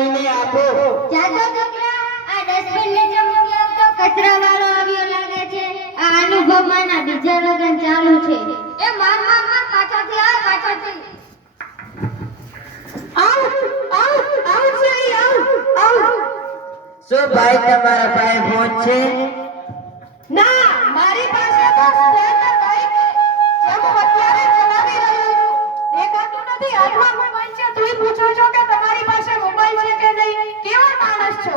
બનાવીને આપો. જાતો દીકરા, આ ડસ્ટબિન નીચે મૂકી આવતો કચરાવાળો આવ્યો લાગે છે. આ અનુભવમાંના બીજા લગન ચાલુ છે. એ માર પાછળથી આવ પાછળથી. શું ભાઈ તમારા પાસે ફોન છે? ના, મારી પાસે તો સ્પ્લેન્ડર બાઈક છે. જે હું અત્યારે ચલાવી રહ્યો છું. દેખાતું નથી હાથમાં મોબાઈલ છે. તુંય પૂછો છો કે તમારી પાસે મોબાઈલ છે કે નહીં? કેવા માણસ છો?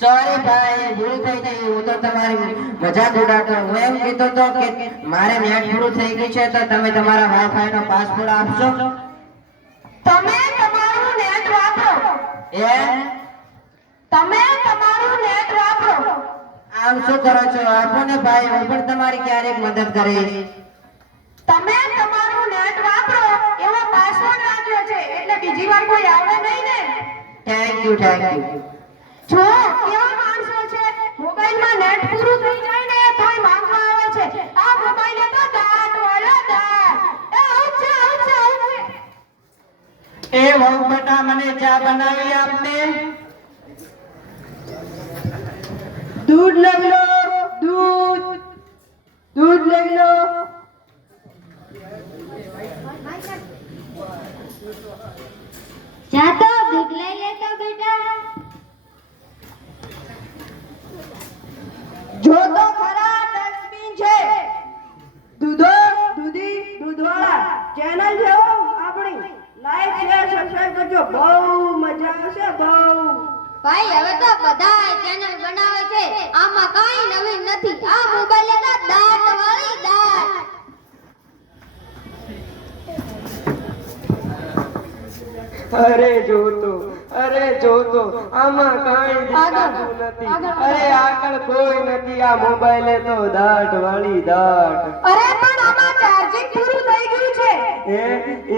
સોરી ભાઈ, ભૂલ થઈ ગઈ. હું તો તમારી મજાક ઉડાડતો. હું એમ કહેતો હતો કે મારે નેટ પૂરું થઈ ગયું છે તો તમે તમારા વાઈફાઈ નો પાસવર્ડ આપશો? તમે તમારું નેટ વાપરો. તમે તમારું નેટ વાપરો. આમ શું કરો છો? આપો ને ભાઈ, હું પણ તમારી ક્યારેક મદદ કરીશ. તમે તમારું નેટ વાપરો એવો પાસવર્ડ રાખ્યો છે એટલે બીજી વાર કોઈ આવે નહીં ને. Thank you, thank you. જો કેવા માણસો છે, મોબાઈલમાં નેટ પૂરું થઈ જાય ને તોય માંગવા આવે છે. આ મોબાઈલ તો દાંત વાળો દાંત. એ આવશે. એ વહુ બેટા, મને ચા બનાવી આપને. દૂધ લઈ લો, દૂધ લઈ લો. જાતો દૂધ લઈ લેતો બેટા. જો તો ખરા ડસ્ટબિન છે. દૂધવાળા ચેનલ છે આપણી. લાઈક શેર સબસ્ક્રાઇબ કરજો. બહુ મજા આવશે બહુ. ભાઈ હવે તો બધા ચેનલ બનાવે છે. આમાં કાઈ નવીન નથી. આ મોબાઈલ તો દાંત વાળી દાંત. અરે જોતો આમાં કાંઈ દેખાતું નથી. અરે આગળ કોઈ નથી. આ મોબાઈલે તો દાટ વાળી દાટ. અરે પણ આમાં ચાર્જિંગ પૂરું થઈ ગયું છે.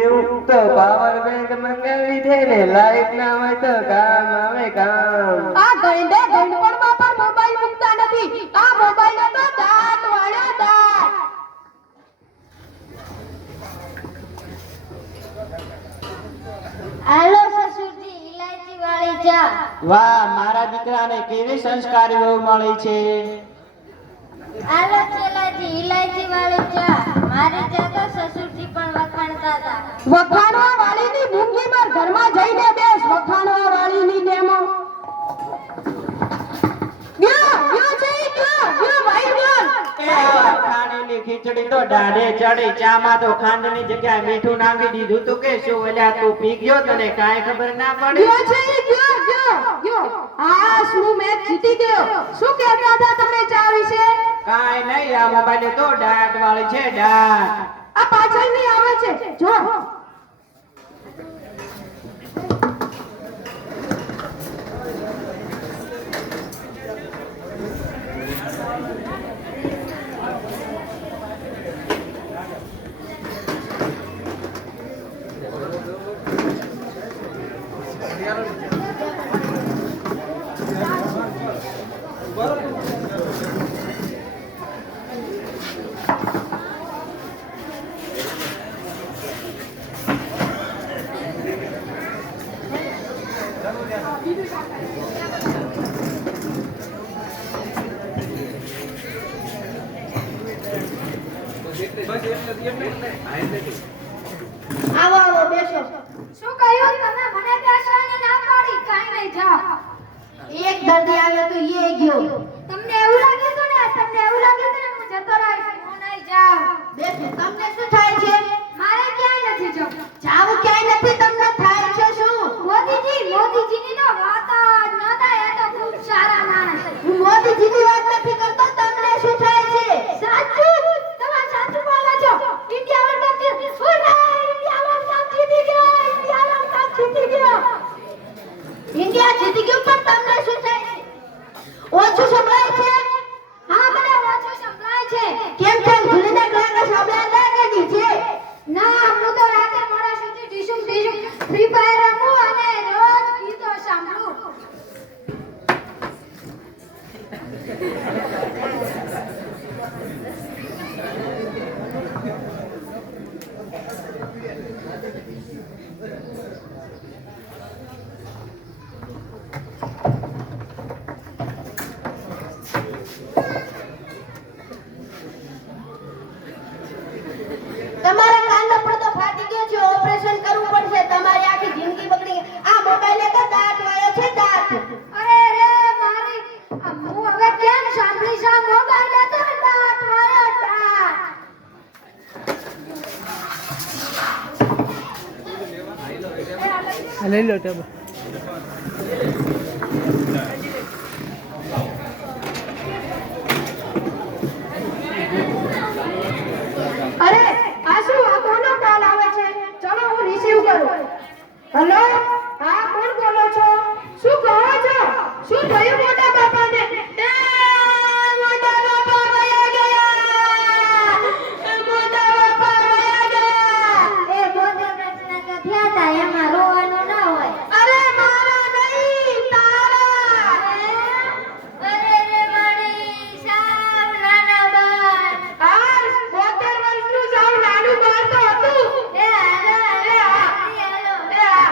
એવું તો પાવર બેંક મંગાવી છે ને. લાઈટ ના હોય તો કામ આવે કામ. આ ગંડે ગંડપણમાં પણ મોબાઈલ મૂકતા નથી. આ મોબાઈલ તો દાંત વાળો દાંત. આલો સસુરજી, ઇલાયચી વાળી ચા. વાહ, મારા દીકરાને કેવી સંસ્કારી વહુ મળી છે. આલો ચેલાજી, ઇલાયચી વાળી ચા. મારી ચા તો સસુરજી પણ વખાણતા હતા. વખાણવા વાળીની મૂંગી માર ઘરમાં જઈને બેસ. વખાણવા વાળીની ડેમો ગયો ભાઈ ગયો. ખાંડની ખીચડી તો ડાઢે ચડી. ચામાં તો ખાંડની જગ્યાએ મીઠું નાખી દીધું તું કે શું? ઓલ્યા તું પી ગયો, તને કાંઈ ખબર ના પડી. ગયો. આ શું મેચ જીતી ગયો. શું કહેતા હતા તમે ચા વિશે? કાંઈ નહીં, આ મોબાઈલ તો ડાટ વાળી છે. ડાટ આ પાછળની આવે છે જો. આવો બેસો. શું કહ્યું તમે? મને બેસવાની ના પાડી. કાઈ નહીં, જાઓ. એક દર્દી આવ્યો તો એ ગયો. તમને એવું લાગ્યું હતું ને હું જતો રહીશ. હું નહીં જાઉં. બેસો. તમને શું થાય છે? મારે ક્યાંય નથી જવું. જાવું ક્યાંય નથી. તમને થાય છે શું? મોદીજીની તો વાત જ ન થાય. એ તો ખૂબ સારા માણસ. હું મોદીજીની વાત નથી કરતો. તમને શું થાય છે? સાચું, તમે સાચું બોલો છો. India world cup India world cup જીતી ગયો. ઇન્ડિયા જીતી ગયું પણ તમને શું થાય છે? ઓછું સંભળાય છે? હા, મને ઓછું સંભળાય છે. કેમ ભૂલીને કલાક સાંભળ્યા લાગે છે? લઈ લો ટેબલ. અરે આ શું આ કોનો કોલ આવે છે? ચલો હું રિસીવ કરું. હેલો, હા કોણ બોલો છો? શું કહો છો? શું થયું મોટા બાપાને? એ મોટા બાપા વયા ગયા. મોટા બાપા વયા ગયા. એ મોટા રચના થયા તા એમાં રોવાનું ના હોય. અરે મારા નહીં તારા. અરે રે મારી સાવ નાના બાળ. આ 72 વર્ષનું સાવ નાનું બાળ તો હતું. એ હાલો એ હાલો હા. હાલો. એ હા.